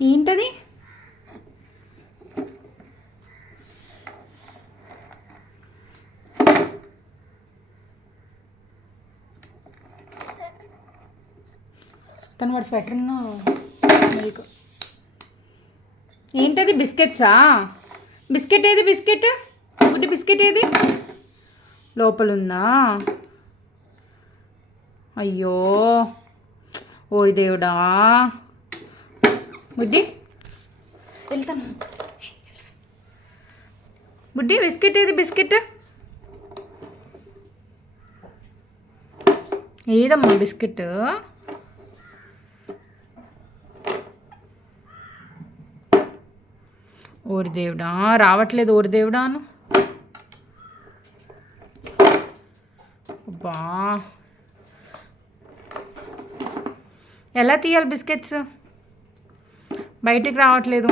ఏంటది? తను వాడు స్వెటర్ మిల్క్. ఏంటది? బిస్కెట్సా? బిస్కెట్ ఏది? బిస్కెట్ గుడ్డి బిస్కెట్ ఏది? లోపల ఉందా? అయ్యో ఓరి దేవుడా. బుడ్డి వెళ్తాను. బుడ్డి బిస్కెట్ ఏది? బిస్కెట్ ఏదమ్మా? బిస్కెట్ ఓరి దేవుడా, రావట్లేదు. ఓరి దేవుడాను. అబ్బా, ఎలా తీయాలి బిస్కెట్స్? బయటికి రావట్లేదు.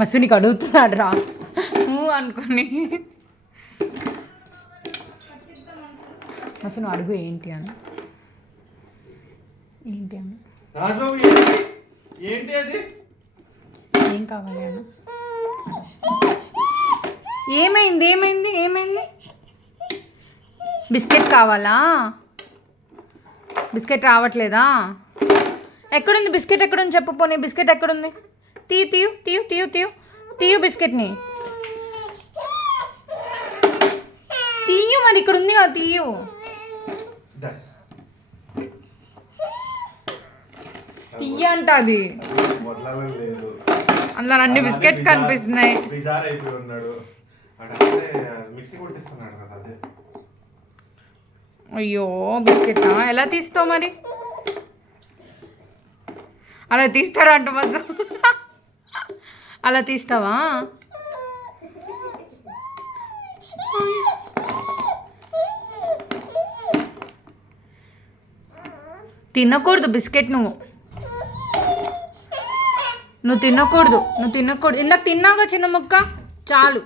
మసునికి అడుగుతున్నాడు రా అనుకుని. మసును అడుగు ఏంటి అని. ఏంటి అని ఏం కావాలి అని. ఏమైంది? ఏమైంది? ఏమైంది? బిస్కెట్ కావాలా? బిస్కెట్ రావట్లేదా? ఎక్కడుంది బిస్కెట్? ఎక్కడుంది చెప్పు. పోనీ బిస్కెట్ ఎక్కడుంది? తీయు తీయు తీయు తీయు తీయు తీయు బిస్కెట్ని తీయు. మరి ఇక్కడ ఉంది కదా, తీయు. తీయ అంట అది. అందులో అన్ని బిస్కెట్స్ కనిపిస్తున్నాయి. అయ్యో బిస్కెట్ ఎలా తీస్తావు మరి? అలా తీస్తారా అంట మధ్య? అలా తీస్తావా? తినకూడదు బిస్కెట్. నువ్వు తినకూడదు. నువ్వు తినకూడదు. ఇందాక తిన్నావుగా చిన్న ముక్క, చాలు.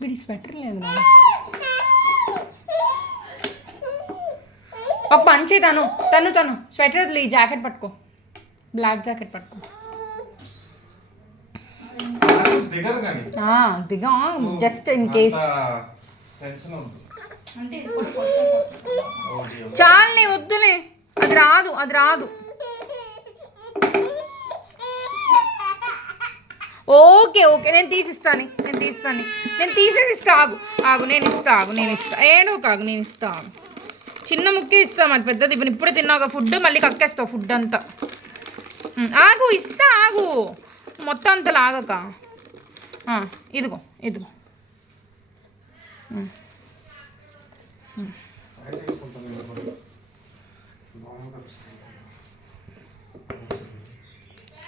వీడి స్వెటర్ లేదు. ఒక పని చేయి. తను స్వెటర్ వదిలి ఈ జాకెట్ పట్టుకో. బ్లాక్ జాకెట్ పట్టుకో. దిగా జస్ట్ ఇన్ కేస్. చాలునే, వద్దులే. అది రాదు. ఓకే నేను తీసిస్తాను. నేను తీసేసి ఆగు. నేను ఇస్తా. ఏడో కాగు, నేను ఇస్తా. చిన్న ముక్కే ఇస్తా. మరి పెద్దది ఇప్పుడే తిన్నావుగా ఫుడ్, మళ్ళీ కక్కేస్తావు ఫుడ్ అంతా. ఆగు, ఇస్తా. ఆగు, మొత్తం అంతా లాగక. ఇదిగో.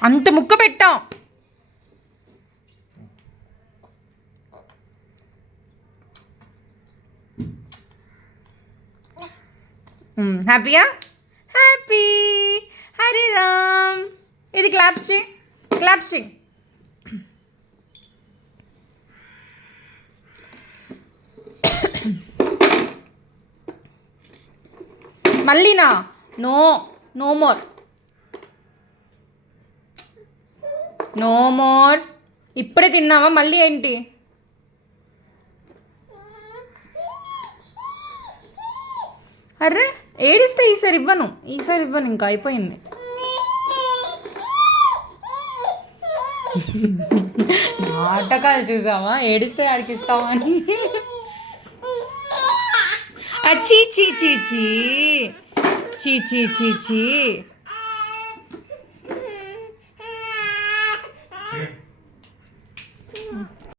అంత ముక్క పెట్టాం. హ్యాపీయా? హ్యాపీ. హరే రామ్. ఇది క్లాప్స్ చేయి. మళ్ళీనా? No more. ఇప్పుడే తిన్నావా? మళ్ళీ ఏంటి? అర్రే ఏడిస్తే ఈసారి ఇవ్వను. ఇంకా అయిపోయింది. నాటకాలు చూసావా? ఏడిస్తే ఆడికిస్తావా అని. చీ.